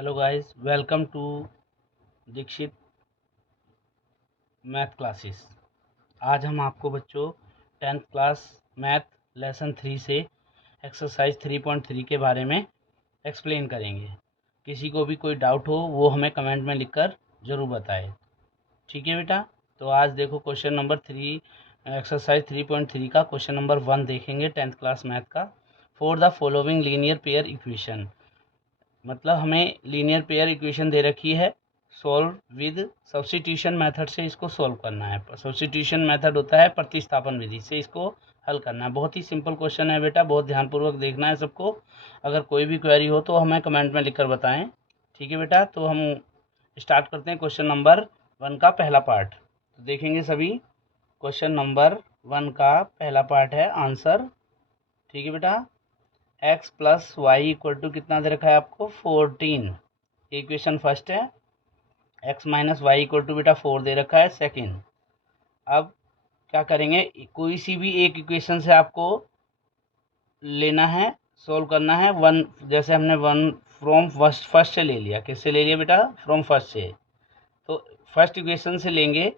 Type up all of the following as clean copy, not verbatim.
Hello guys, welcome to Dikshit math classes. आज हम आपको बच्चों 10th क्लास मैथ लेसन 3 से एक्सरसाइज 3.3 के बारे में एक्सप्लेन करेंगे। किसी को भी कोई डाउट हो वो हमें कमेंट में लिखकर ज़रूर बताए। ठीक है बेटा, तो आज देखो क्वेश्चन नंबर 3 एक्सरसाइज 3.3 का क्वेश्चन नंबर 1 देखेंगे 10th क्लास मैथ का। For the following linear pair equation, मतलब हमें लीनियर पेयर इक्वेशन दे रखी है, सॉल्व विद सब्स्टिट्यूशन मेथड से इसको सॉल्व करना है। सब्स्टिट्यूशन मेथड होता है प्रतिस्थापन विधि से इसको हल करना है। बहुत ही सिंपल क्वेश्चन है बेटा, बहुत ध्यानपूर्वक देखना है सबको। अगर कोई भी क्वेरी हो तो हमें कमेंट में लिखकर बताएं। ठीक है बेटा, तो हम स्टार्ट करते हैं क्वेश्चन नंबर 1 का पहला पार्ट। तो देखेंगे सभी, क्वेश्चन नंबर 1 का पहला पार्ट है आंसर। ठीक है बेटा, x plus y equal to कितना दे रखा है आपको 14। इक्वेशन फर्स्ट है। x minus y equal to बेटा 4 दे रखा है सेकंड। अब क्या करेंगे, कोई सी भी एक इक्वेशन से आपको लेना है, सोल्व करना है। वन, जैसे हमने वन फ्रॉम फर्स्ट से ले लिया। किससे ले लिया बेटा? फ्रॉम फर्स्ट से। तो फर्स्ट इक्वेशन से लेंगे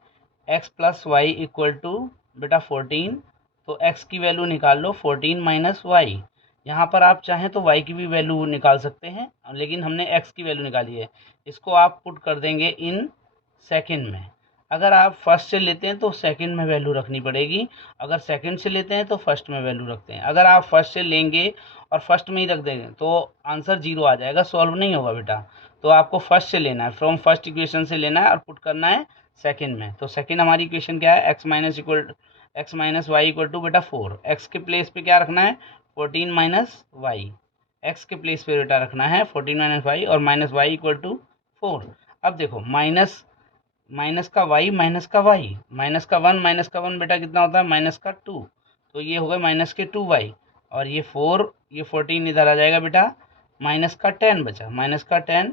x plus y equal to बेटा 14। तो x की वैल्यू निकाल लो 14 माइनस वाई। यहाँ पर आप चाहें तो y की भी वैल्यू निकाल सकते हैं, लेकिन हमने x की वैल्यू निकाली है। इसको आप पुट कर देंगे इन सेकंड में। अगर आप फर्स्ट से लेते हैं तो सेकंड में वैल्यू रखनी पड़ेगी, अगर सेकंड से लेते हैं तो फर्स्ट में वैल्यू रखते हैं। अगर आप फर्स्ट से लेंगे और फर्स्ट में ही रख देंगे तो आंसर 0 आ जाएगा, सॉल्व नहीं होगा बेटा। तो आपको फर्स्ट से लेना है, फ्रॉम फर्स्ट इक्वेशन से लेना है और पुट करना है सेकंड में। तो सेकंड हमारी इक्वेशन क्या है, x minus y equal to बेटा 4। एक्स के प्लेस पे क्या रखना है 14 माइनस वाई। एक्स के प्लेस पे बेटा रखना है 14 माइनस वाई और माइनस वाई इक्वल टू 4। अब देखो माइनस माइनस का वाई माइनस का वाई, माइनस का वन बेटा कितना होता है माइनस का 2। तो ये हो गए माइनस के 2y और ये 4, ये 14 इधर आ जाएगा बेटा। माइनस का 10 बचा, माइनस का 10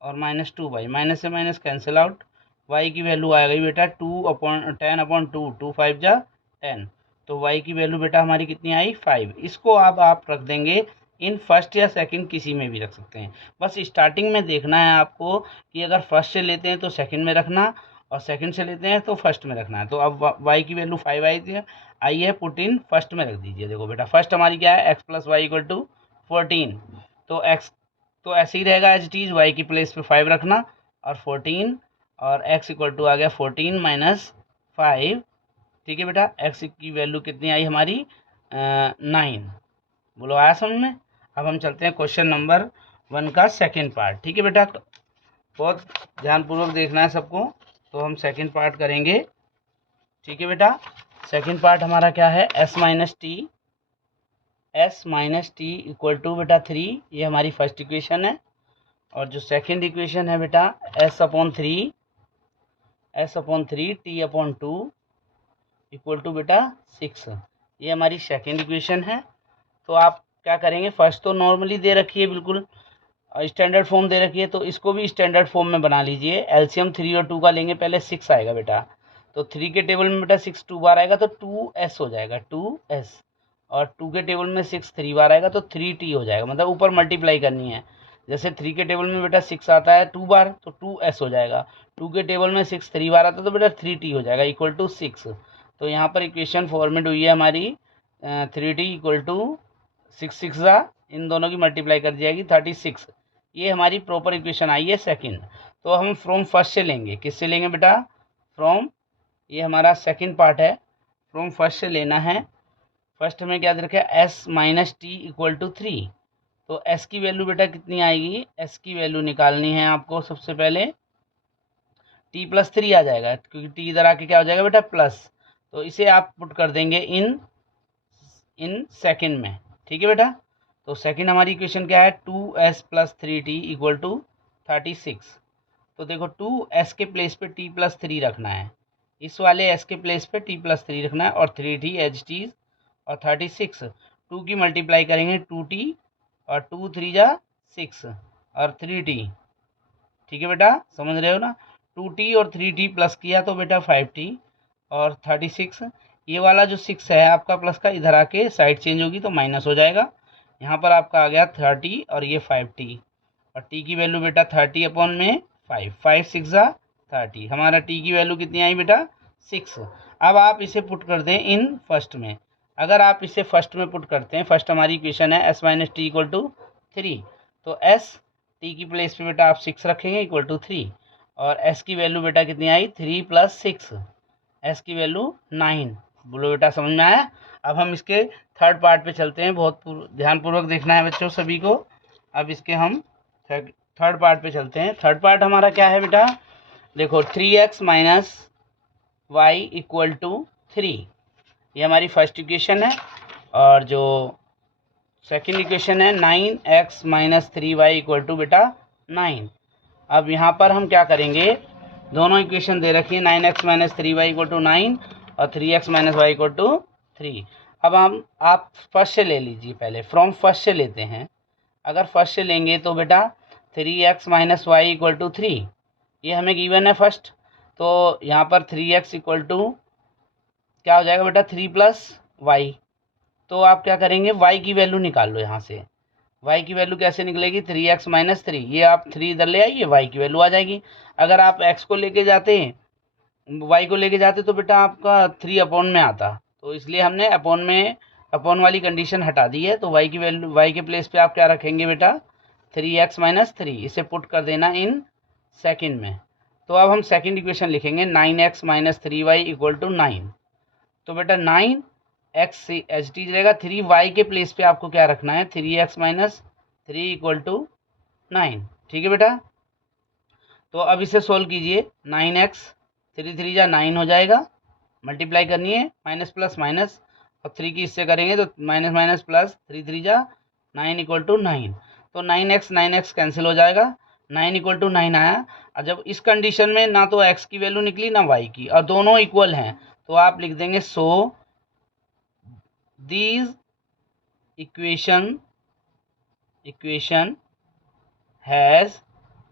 और माइनस 2y, माइनस से माइनस कैंसिल आउट। y की वैल्यू आ गई बेटा 10/2, 2 5 जा 10। तो y की वैल्यू बेटा हमारी कितनी आई 5। इसको अब आप रख देंगे इन फर्स्ट या सेकंड, किसी में भी रख सकते हैं। बस स्टार्टिंग में देखना है आपको कि अगर फर्स्ट से लेते हैं तो सेकंड में रखना और सेकंड से लेते हैं तो फर्स्ट में रखना है। तो अब y की वैल्यू 5 आई है, पुट इन फर्स्ट में रख दीजिए। देखो बेटा फर्स्ट हमारी क्या है, x plus y equal to 14। तो x तो ऐसे ही रहेगा एज इट इज, y की प्लेस पे 5 रखना और 14 और x इक्वल टू आ गया 14 माइनस 5। ठीक है बेटा, x की वैल्यू कितनी आई हमारी 9। बोलो आया समझ में? अब हम चलते हैं क्वेश्चन नंबर 1 का सेकेंड पार्ट। ठीक है बेटा, बहुत ध्यानपूर्वक देखना है सबको। तो हम सेकंड पार्ट करेंगे। ठीक है बेटा, सेकंड पार्ट हमारा क्या है, s minus t equal to बेटा 3। ये हमारी फर्स्ट इक्वेशन है। और जो सेकंड इक्वेशन है बेटा s/3 t/2 इक्वल टू बेटा 6। ये हमारी सेकंड इक्वेशन है। तो आप क्या करेंगे, फर्स्ट तो नॉर्मली दे रखी है, बिल्कुल स्टैंडर्ड फॉर्म दे रखी है, तो इसको भी स्टैंडर्ड फॉर्म में बना लीजिए। एलसीएम 3 और 2 का लेंगे, पहले 6 आएगा बेटा। तो 3 के टेबल में बेटा 6 2 बार आएगा तो 2s हो जाएगा, 2s। और 2 के टेबल में 6 3 बार आएगा तो 3t हो जाएगा, मतलब ऊपर मल्टीप्लाई करनी है। जैसे 3 के टेबल में बेटा 6 आता है 2 बार तो 2s हो जाएगा। 2 के टेबल में 6 3 बार आता है तो बेटा 3t हो जाएगा इक्वल टू 6। तो यहाँ पर इक्वेशन फॉर्मेट हुई है हमारी 3t इक्वल टू 6 इन दोनों की मल्टीप्लाई कर दी जाएगी 36। ये हमारी प्रॉपर इक्वेशन आई है सेकंड। तो हम फ्रॉम फर्स्ट से लेंगे, किससे लेंगे बेटा फ्रॉम, ये हमारा सेकंड पार्ट है, फ्रॉम फर्स्ट से लेना है। फर्स्ट में क्या दे रखा है s minus t equal to 3। तो s की वैल्यू बेटा कितनी आएगी, s की वैल्यू निकालनी है आपको। सबसे पहले t प्लस 3 आ जाएगा, क्योंकि t इधर आके क्या हो जाएगा बेटा प्लस। तो इसे आप पुट कर देंगे इन सेकंड में। ठीक है बेटा, तो सेकंड हमारी इक्वेशन क्या है 2s plus 3t equal to 36। तो देखो 2s के प्लेस पे t प्लस 3 रखना है, इस वाले s के प्लेस पे t प्लस 3 रखना है और 3t एच टी और 36। 2 की मल्टीप्लाई करेंगे 2t और 2 3 जा 6 और 3t। ठीक है बेटा, समझ रहे हो ना? 2t और 3t प्लस किया तो बेटा 5t और 36। ये वाला जो 6 है आपका प्लस का, इधर आके साइड चेंज होगी तो माइनस हो जाएगा। यहाँ पर आपका आ गया 30 और ये 5t और टी की वैल्यू बेटा 30 अपॉन में 5, 5 6 30, हमारा टी की वैल्यू कितनी आई बेटा 6। अब आप इसे पुट कर दें इन फर्स्ट में। अगर आप इसे फर्स्ट में पुट करते हैं, फर्स्ट हमारी इक्वेशन है s minus t equal to 3, तो s टी की प्लेस पे बेटा आप 6 रखेंगे इक्वल टू 3, और s की वैल्यू बेटा कितनी आई 3 + 6, s की वैल्यू 9। बोलो बेटा समझ में आया। अब हम इसके थर्ड पार्ट पे चलते हैं, बहुत ध्यानपूर्वक देखना है बच्चों सभी को। अब इसके हम थर्ड पार्ट पे चलते हैं। थर्ड पार्ट हमारा क्या है बेटा, देखो 3x minus y equal to 3, ये हमारी फर्स्ट इक्वेशन है। और जो सेकंड इक्वेशन है 9x minus 3y equal to बेटा 9। अब यहाँ पर हम क्या करेंगे, दोनों इक्वेशन दे रखी है 9x minus 3y equal to 9 और 3x minus y equal to 3। अब आप फर्स्ट से ले लीजिए, पहले फ्रॉम फर्स्ट से लेते हैं। अगर फर्स्ट से लेंगे तो बेटा 3x minus y equal to 3, ये हमें गिवन है फर्स्ट, तो यहाँ पर 3x इक्वल टू क्या हो जाएगा बेटा 3 + y। तो आप क्या करेंगे, y की वैल्यू निकाल लो यहाँ से। y की वैल्यू कैसे निकलेगी 3x माइनस 3, ये आप 3 इधर ले आइए, y की वैल्यू आ जाएगी। अगर आप x को लेके जाते हैं, y को लेके जाते तो बेटा आपका 3 अपॉन में आता, तो इसलिए हमने अपॉन वाली कंडीशन हटा दी है। तो y की वैल्यू, y के प्लेस पे आप क्या रखेंगे बेटा 3x माइनस 3, इसे पुट कर देना इन सेकंड में। तो अब हम सेकंड इक्वेशन लिखेंगे 9x minus 3y equal to 9। तो बेटा 9x एच टी रहेगा, 3y के प्लेस पे आपको क्या रखना है 3x माइनस 3 इक्वल टू 9। ठीक है बेटा, तो अब इसे सोल्व कीजिए। 9x 3 3 जा 9 हो जाएगा, मल्टीप्लाई करनी है, माइनस प्लस माइनस, और 3 की इससे करेंगे तो माइनस माइनस प्लस, 3 3 जा 9 इक्वल टू 9। तो 9x कैंसिल हो जाएगा, 9 इक्वल टू 9 आया। और जब इस कंडीशन में ना तो x की वैल्यू निकली ना y की, और दोनों इक्वल हैं, तो आप लिख देंगे so these equation has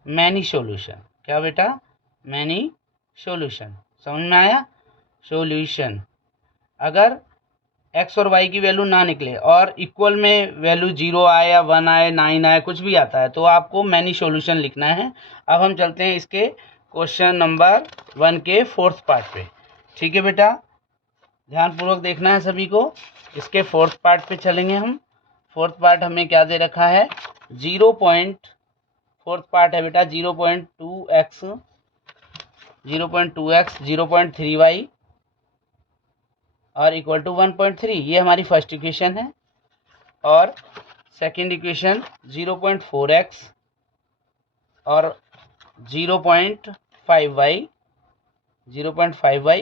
many solution. क्या बेटा, मैनी सॉल्यूशन, समझ में आया। सॉल्यूशन, अगर x और y की वैल्यू ना निकले और इक्वल में वैल्यू 0 आए या 1 आए 9 आए कुछ भी आता है, तो आपको मैनी सॉल्यूशन लिखना है। अब हम चलते हैं इसके क्वेश्चन नंबर 1 के फोर्थ पार्ट पे। ठीक है बेटा, ध्यानपूर्वक देखना है सभी को। इसके फोर्थ पार्ट पे चलेंगे हम। फोर्थ पार्ट हमें क्या दे रखा है, फोर्थ पार्ट है बेटा 0.2x 0.3y और इक्वल टू 1.3, ये हमारी फर्स्ट इक्वेशन है। और सेकंड इक्वेशन 0.4x और 0.5y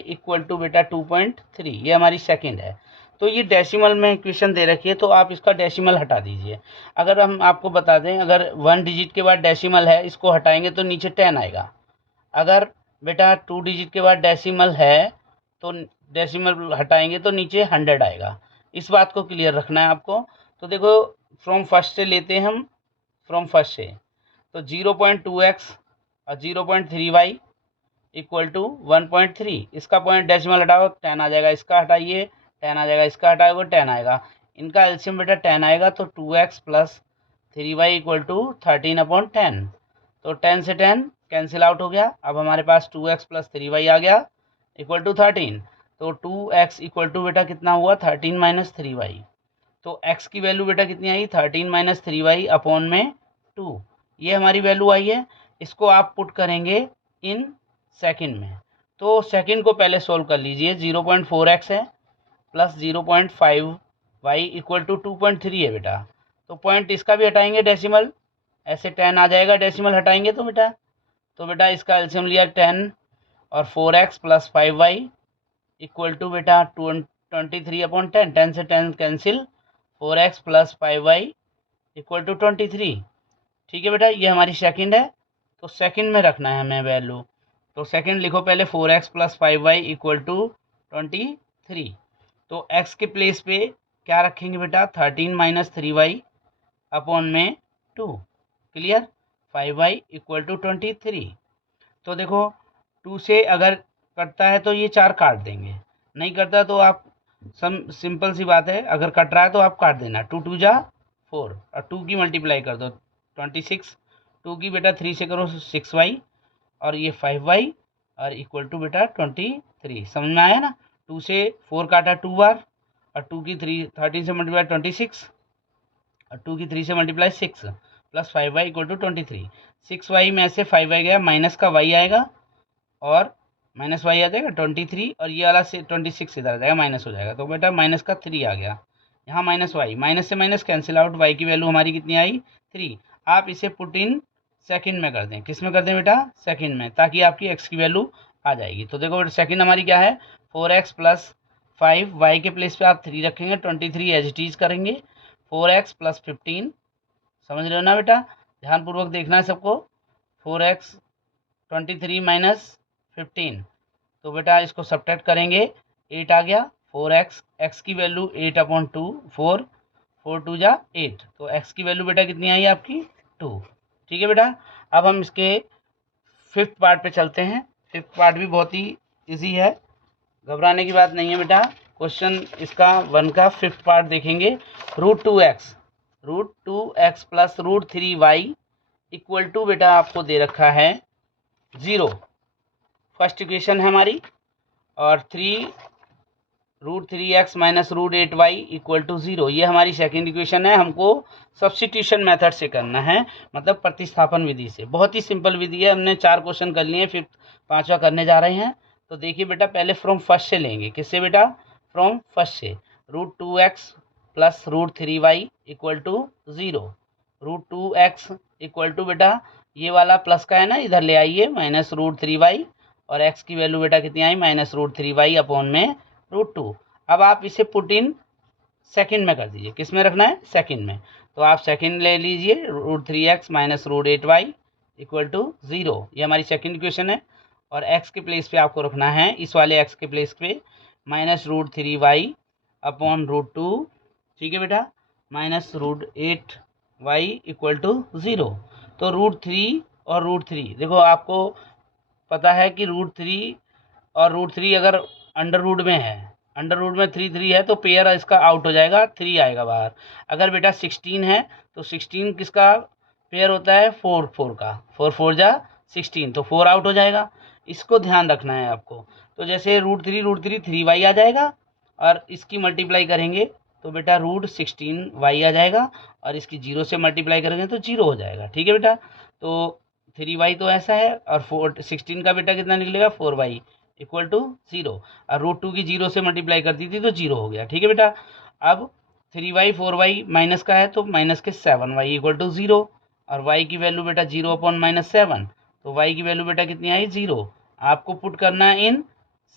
इक्वल टू बेटा 2.3, ये हमारी सेकंड है। तो ये डेसिमल में इक्वेशन दे रखी है, तो आप इसका डेसिमल हटा दीजिए। अगर हम आपको बता दें, अगर 1 डिजिट के बाद डेसिमल है, इसको हटाएंगे तो नीचे 10 आएगा। अगर बेटा 2 डिजिट के बाद डेसिमल है, तो डेसिमल हटाएंगे तो नीचे 100 आएगा। इस बात को क्लियर रखना है आपको। तो देखो फ्रॉम फर्स्ट से लेते हैं हम, फ्रॉम फर्स्ट से, तो 0.2x और 0.3y इक्वल टू 1.3, इसका पॉइंट डेसिमल हटाओ 10 आ जाएगा, इसका हटाइए 10 आ जाएगा, इसका हटाओगे 10 आएगा, इनका एलसीएम बेटा 10 आएगा, तो 2x plus 3y equal to 13/10। तो 10 से 10 कैंसिल आउट हो गया। अब हमारे पास 2x प्लस 3y आ गया इक्वल टू 13। तो 2x इक्वल टू बेटा कितना हुआ 13 माइनस 3y। तो x की वैल्यू बेटा कितनी आई 13 माइनस 3y अपॉन में 2, ये हमारी वैल्यू आई है। इसको आप पुट करेंगे इन सेकंड में। तो सेकंड को पहले सोल्व कर लीजिए, 0.4x है प्लस 0.5y इक्वल टू 2.3 है बेटा। तो पॉइंट इसका भी हटाएंगे डेसिमल, ऐसे 10 आ जाएगा डेसिमल हटाएंगे तो बेटा इसका एलसीएम लिया 10 और 4x plus 5y equal to बेटा 23/10, 10 से 10 cancel, 4x plus 5y equal to 23। ठीक है बेटा, ये हमारी सेकंड है, तो सेकंड में रखना है हमें वैल्यू। तो सेकंड लिखो पहले 4x plus 5y equal to 23। तो x के प्लेस पे क्या रखेंगे बेटा 13 माइनस 3y अपॉन में 2, क्लियर, 5y इक्वल टू 23। तो देखो 2 से अगर कटता है तो ये 4 काट देंगे, नहीं करता तो आप सिंपल सी बात है, अगर कट रहा है तो आप काट देना, 2 2 जा 4 और 2 की मल्टीप्लाई कर दो 26, 2 की बेटा 3 से करो 6y और ये 5y और इक्वल टू बेटा 23। समझ में आया ना। 2 से 4 काटा 2 बार और 2 की 13 से मल्टीप्लाई 26 और 2 की 3 से multiply 6 plus 5y equal to 23। 6y में से 5y गया, माइनस का y आएगा और माइनस वाई आ जाएगा 23 और ये वाला से 26 इधर आ जाएगा, माइनस हो जाएगा। तो बेटा माइनस का 3 आ गया, यहाँ माइनस वाई, माइनस से माइनस कैंसिल आउट, वाई की वैल्यू हमारी कितनी आई 3। आप इसे पुट इन सेकंड में कर दें। किस में कर दें बेटा, सेकंड में, ताकि आपकी एक्स की वैल्यू आ जाएगी। तो देखो बेटा सेकंड हमारी क्या है 4x प्लस 5, वाई के प्लेस पे आप 3 रखेंगे, 23 एज इट इज करेंगे, 4x प्लस 15। समझ रहे हो ना बेटा, ध्यानपूर्वक देखना है सबको। 4x 23 माइनस 15, तो बेटा इसको सब्ट्रैक्ट करेंगे, 8 आ गया। 4x, एक्स की वैल्यू 8/2, 4 4 2 जा 8, तो एक्स की वैल्यू बेटा कितनी आई आपकी 2। ठीक है बेटा, अब हम इसके फिफ्थ पार्ट पे चलते हैं। फिफ्थ पार्ट भी बहुत ही इजी है, घबराने की बात नहीं है बेटा। क्वेश्चन इसका 1 का फिफ्थ पार्ट देखेंगे। √2x plus √3y equal to बेटा आपको दे रखा है 0, फर्स्ट इक्वेशन है हमारी, और 3√3x minus √8y equal to 0, ये हमारी सेकेंड इक्वेशन है। हमको सब्स्टिट्यूशन मेथड से करना है, मतलब प्रतिस्थापन विधि से। बहुत ही सिंपल विधि है, हमने 4 क्वेश्चन कर लिए, फिर 5वां करने जा रहे हैं। तो देखिए बेटा पहले फ्रॉम फर्स्ट से लेंगे। किससे बेटा, फ्रॉम फर्स्ट से। √2x plus √3y equal to 0। √2x equal to बेटा ये वाला प्लस का है ना, इधर ले आइए, माइनस √3y, और x की वैल्यू बेटा कितनी आई माइनस √3y अपॉन में √2। अब आप इसे पुट इन सेकंड में कर दीजिए। किस में रखना है, सेकंड में। तो आप सेकंड ले लीजिए, √3x minus √8y equal to 0, ये हमारी सेकंड इक्वेशन है। और x के प्लेस पे आपको रखना है, इस वाले x के प्लेस पे माइनस √3y अपॉन √2। ठीक है बेटा, माइनस √8y इक्वल टू 0। तो √3 और √3, देखो आपको पता है कि √3 और √3 अगर अंडर रूट में है, अंडर रूट में 3 3 है, तो पेयर इसका आउट हो जाएगा, 3 आएगा बाहर। अगर बेटा 16 है तो 16 किसका पेयर होता है, 4 4 का, 4 4 जा 16, तो 4 आउट हो जाएगा। इसको ध्यान रखना है आपको। तो जैसे √3 3y आ जाएगा, और इसकी मल्टीप्लाई करेंगे तो बेटा √16y आ जाएगा, और इसकी 0 से मल्टीप्लाई करेंगे तो 0 हो जाएगा। ठीक है बेटा, तो 3y तो ऐसा है, और 16 का बेटा कितना निकलेगा 4y इक्वल टू 0, और √2 की 0 से मल्टीप्लाई कर दी थी तो 0 हो गया। ठीक है बेटा, अब 3y 4y माइनस का है, तो माइनस के 7y इक्वल टू 0, और y की वैल्यू बेटा 0 अपॉन माइनस 7, तो y की वैल्यू बेटा कितनी आई 0। आपको पुट करना है इन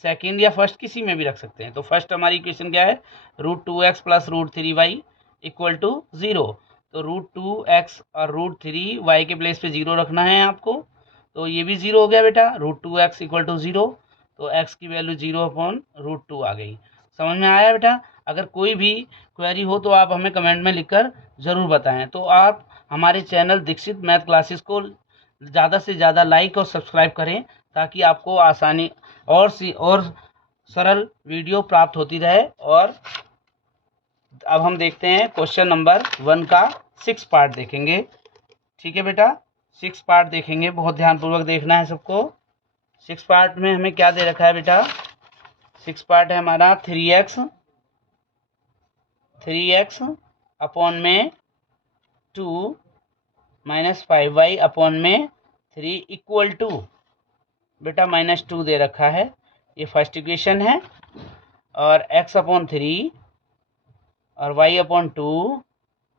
सेकेंड या फर्स्ट, किसी में भी रख सकते हैं। तो फर्स्ट हमारी इक्वेशन क्या है, √2x plus √3y equal to 0। तो √2x और √3y के प्लेस पे 0 रखना है आपको, तो ये भी 0 हो गया बेटा। √2x इक्वल टू 0, तो x की वैल्यू 0 अपॉन √2 आ गई। समझ में आया बेटा। अगर कोई भी क्वेरी हो तो आप हमें कमेंट में लिखकर ज़रूर बताएं। तो आप हमारे चैनल दीक्षित मैथ क्लासेस को ज़्यादा से ज़्यादा लाइक और सब्सक्राइब करें, ताकि आपको आसानी और सरल वीडियो प्राप्त होती रहे। और अब हम देखते हैं क्वेश्चन नंबर 1 का 6 पार्ट देखेंगे। ठीक है बेटा, 6 पार्ट देखेंगे, बहुत ध्यानपूर्वक देखना है सबको। 6 पार्ट में हमें क्या दे रखा है बेटा, 6 पार्ट है हमारा 3x अपॉन में 2 माइनस 5y अपॉन में 3 इक्वल टू बेटा -2 दे रखा है, ये फर्स्ट इक्वेशन है। और x अपॉन 3 और y अपॉन 2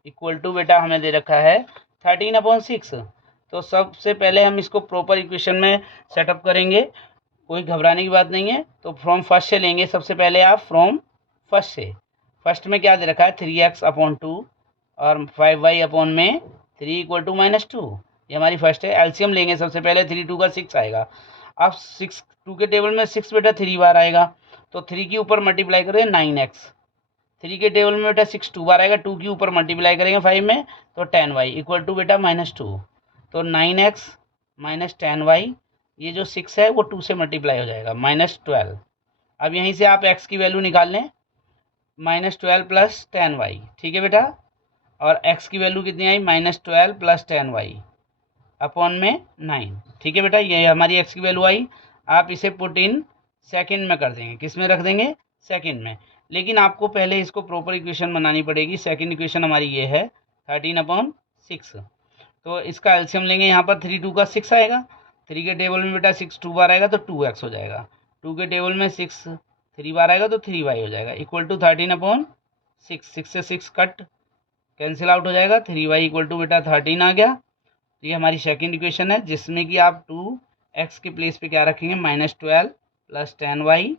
इक्वल टू बेटा हमें दे रखा है 13/6। तो सबसे पहले हम इसको प्रॉपर इक्वेशन में सेटअप करेंगे, कोई घबराने की बात नहीं है। तो फ्रॉम फर्स्ट से लेंगे, सबसे पहले आप फ्रॉम फर्स्ट से। फर्स्ट में क्या दे रखा है 3x अपॉन 2 और 5y अपॉन में 3 इक्वल टू -2, ये हमारी फर्स्ट है। एलसीएम लेंगे सबसे पहले, 3 2 का 6 आएगा। अब 6 2 के टेबल में 6 बेटा 3 बार आएगा, तो 3 के ऊपर मल्टीप्लाई करें 9x। 3 के टेबल में बेटा 6 2 बार आएगा, 2 के ऊपर मल्टीप्लाई करेंगे 5 में, तो 10y इक्वल टू बेटा -2। तो 9x माइनस 10y, ये जो 6 है वो 2 से मल्टीप्लाई हो जाएगा, -12। अब यहीं से आप x की वैल्यू निकाल लें, -12 प्लस 10y। ठीक है बेटा, और x की वैल्यू कितनी आई -12 प्लस 10y, अपॉन में 9। ठीक है बेटा, ये हमारी एक्स की वैल्यू आई। आप इसे पुट इन सेकंड में कर देंगे, किस में रख देंगे, सेकंड में। लेकिन आपको पहले इसको प्रॉपर इक्वेशन बनानी पड़ेगी। सेकंड इक्वेशन हमारी ये है 13/6। तो इसका एलसीएम लेंगे, यहाँ पर 3 2 का 6 आएगा। 3 के टेबल में बेटा 6 2 बार आएगा तो 2x हो जाएगा। 2 के टेबल में 6 3 बार आएगा तो 3y हो जाएगा, इक्वल टू 13/6। 6 से 6 कट कैंसिल आउट हो जाएगा, 3y इक्वल टू बेटा 13 आ गया। तो ये हमारी सेकंड इक्वेशन है, जिसमें कि आप 2x के प्लेस पे क्या रखेंगे, -12 प्लस 10y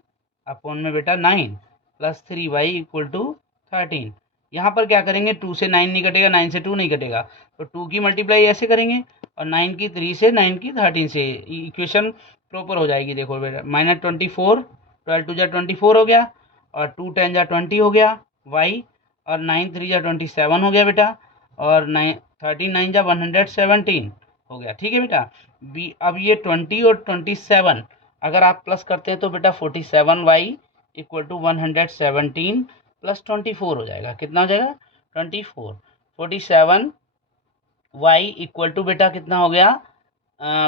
अपॉन में बेटा 9 प्लस 3y इक्वल टू 13। यहाँ पर क्या करेंगे, 2 से 9 नहीं कटेगा, 9 से 2 नहीं कटेगा, तो 2 की मल्टीप्लाई ऐसे करेंगे और 9 की 3 से, 9 की 13 से, इक्वेशन प्रॉपर हो जाएगी। देखो बेटा -24, 12 2 जा 24 हो गया, और 2 10 जा 20 हो गया y, और 9 3 जा 27 हो गया बेटा, और 13 9 जा 117 हो गया। ठीक है बेटा, अब ये 20 और 27 अगर आप प्लस करते हैं तो बेटा 47y इक्वल टू 117 प्लस 24 हो जाएगा। कितना हो जाएगा, 24। 47y इक्वल टू बेटा कितना हो गया,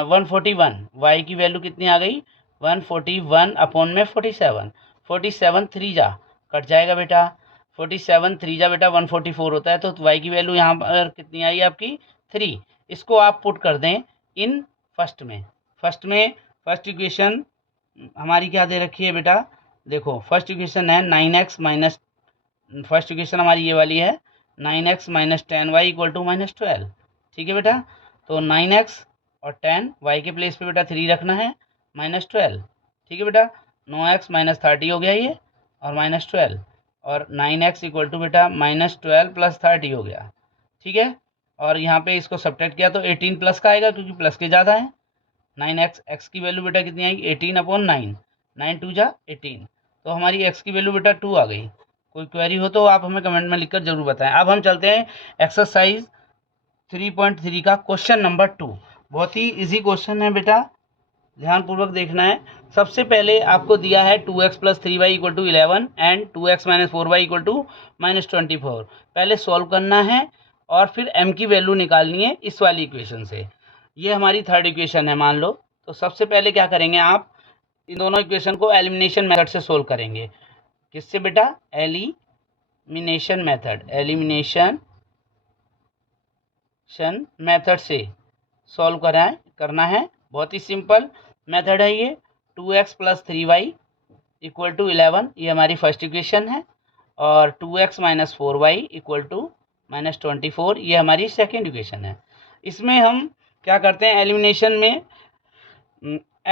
141। y की वैल्यू कितनी आ गई, 141 अपॉन में 47। 47 3 जा कट जाएगा बेटा, 47 3 जा बेटा 144 होता है, तो y की वैल्यू यहाँ पर कितनी आई आपकी, 3। इसको आप पुट कर दें इन फर्स्ट में। फर्स्ट इक्वेशन हमारी क्या दे रखी है बेटा, देखो फर्स्ट इक्वेशन है 9x माइनस, फर्स्ट इक्वेशन हमारी ये वाली है 9x minus 10y equal to -12। ठीक है बेटा, तो 9x और 10 y के प्लेस पे बेटा 3 रखना है, -12। ठीक है बेटा, 9x माइनस 30 हो गया ये, और -12, और 9x इक्वल टू बेटा -12 प्लस 30 हो गया। ठीक है, और यहाँ पे इसको सब्ट्रैक्ट किया तो 18 प्लस का आएगा, क्योंकि प्लस के ज़्यादा है। 9x, x की वैल्यू बेटा कितनी आएगी, 18/9, 9 2 जा 18, तो हमारी x की वैल्यू बेटा 2 आ गई। कोई क्वेरी हो तो आप हमें कमेंट में लिखकर जरूर बताएं। अब हम चलते हैं एक्सरसाइज 3.3 का क्वेश्चन नंबर 2। बहुत ही इजी क्वेश्चन है बेटा, ध्यानपूर्वक देखना है। सबसे पहले आपको दिया है 2x plus 3y equal to 11 and 2x minus 4y equal to -24। पहले सॉल्व करना है और फिर m की वैल्यू निकालनी है इस वाली इक्वेशन से। ये हमारी थर्ड इक्वेशन है मान लो। तो सबसे पहले क्या करेंगे, आप इन दोनों इक्वेशन को एलिमिनेशन मेथड से सोल्व करेंगे। किससे बेटा, एलिमिनेशन मेथड से सॉल्व करना है। बहुत ही सिंपल मेथड है ये। 2x plus 3y equal to 11, ये हमारी फर्स्ट इक्वेशन है, और 2x minus 4y equal to -24, ये हमारी सेकेंड इक्वेशन है। इसमें हम क्या करते हैं, एलिमिनेशन में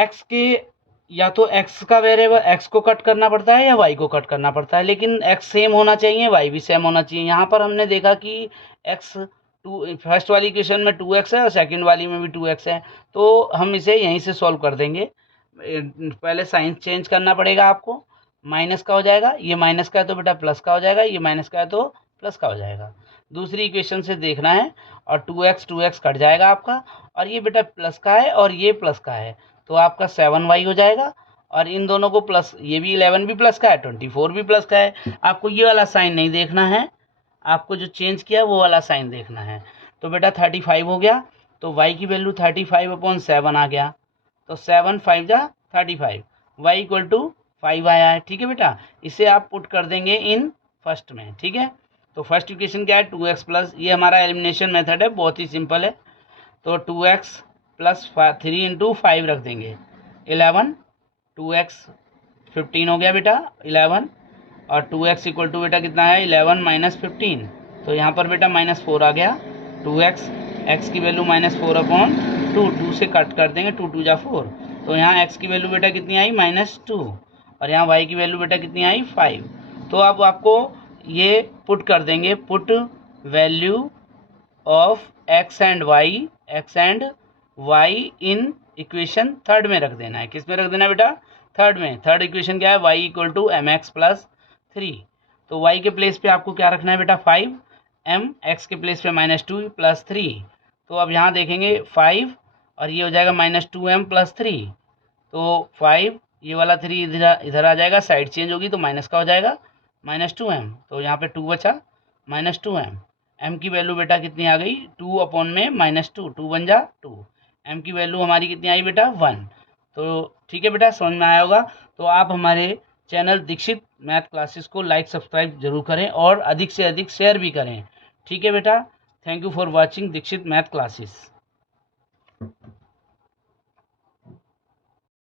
x के, या तो x का वेरिएबल x को कट करना पड़ता है या y को कट करना पड़ता है, लेकिन x सेम होना चाहिए, y भी सेम होना चाहिए। यहाँ पर हमने देखा कि x फर्स्ट वाली इक्वेशन में 2x है और सेकंड वाली में भी 2x है, तो हम इसे यहीं से सॉल्व कर देंगे। पहले साइन चेंज करना पड़ेगा आपको, माइनस का हो जाएगा, ये माइनस का है तो बेटा प्लस का हो जाएगा, ये माइनस का है तो प्लस का हो जाएगा। दूसरी इक्वेशन से देखना है, और 2x कट जाएगा आपका, और ये बेटा प्लस का है और ये प्लस का है, तो आपका 7y हो जाएगा। और इन दोनों को प्लस, ये भी 11 भी प्लस का है, 24 भी प्लस का है। आपको ये वाला साइन नहीं देखना है, आपको जो चेंज किया वो वाला साइन देखना है। तो बेटा 35 हो गया, तो y की वैल्यू 35/7 आ गया, तो 7 5 जा 35, y इक्वल टू 5 आया है। ठीक है बेटा, इसे आप पुट कर देंगे इन फर्स्ट में। ठीक है, तो फर्स्ट इक्वेशन क्या है, 2x प्लस, ये हमारा एलिमिनेशन मेथड है, बहुत ही सिंपल है। तो 2x प्लस 3 इंटू 5 रख देंगे, 11, 2x 15 हो गया बेटा 11, और 2x इक्वल टू बेटा कितना है, 11 माइनस 15, तो यहाँ पर बेटा -4 आ गया। 2x, x की वैल्यू -4/2, 2 से कट कर देंगे, 2 2 जा 4, तो यहाँ x की वैल्यू बेटा कितनी आई, -2, और यहाँ y की वैल्यू बेटा कितनी आई, 5। तो अब आपको ये पुट कर देंगे, put value of x and y in equation third में रख देना है। किस में रख देना है बेटा, थर्ड में। थर्ड इक्वेशन क्या है, y equal to mx plus 3, तो y के प्लेस पे आपको क्या रखना है बेटा, 5, m, x के प्लेस पे -2 प्लस 3, तो अब यहाँ देखेंगे 5 और ये हो जाएगा -2m प्लस 3, तो 5, ये वाला 3 इधर आ जाएगा, साइड चेंज होगी तो माइनस का हो जाएगा, -2m, तो यहाँ पे 2 बचा, -2m, एम की वैल्यू बेटा कितनी आ गई, 2 अपॉन में -2, 2 बन जा 2। एम की वैल्यू हमारी कितनी आई बेटा, 1। तो ठीक है बेटा, समझ में आया होगा। तो आप हमारे चैनल दीक्षित मैथ क्लासेस को लाइक सब्सक्राइब जरूर करें और अधिक से अधिक शेयर भी करें। ठीक है बेटा, thank you for watching Dikshit math classes.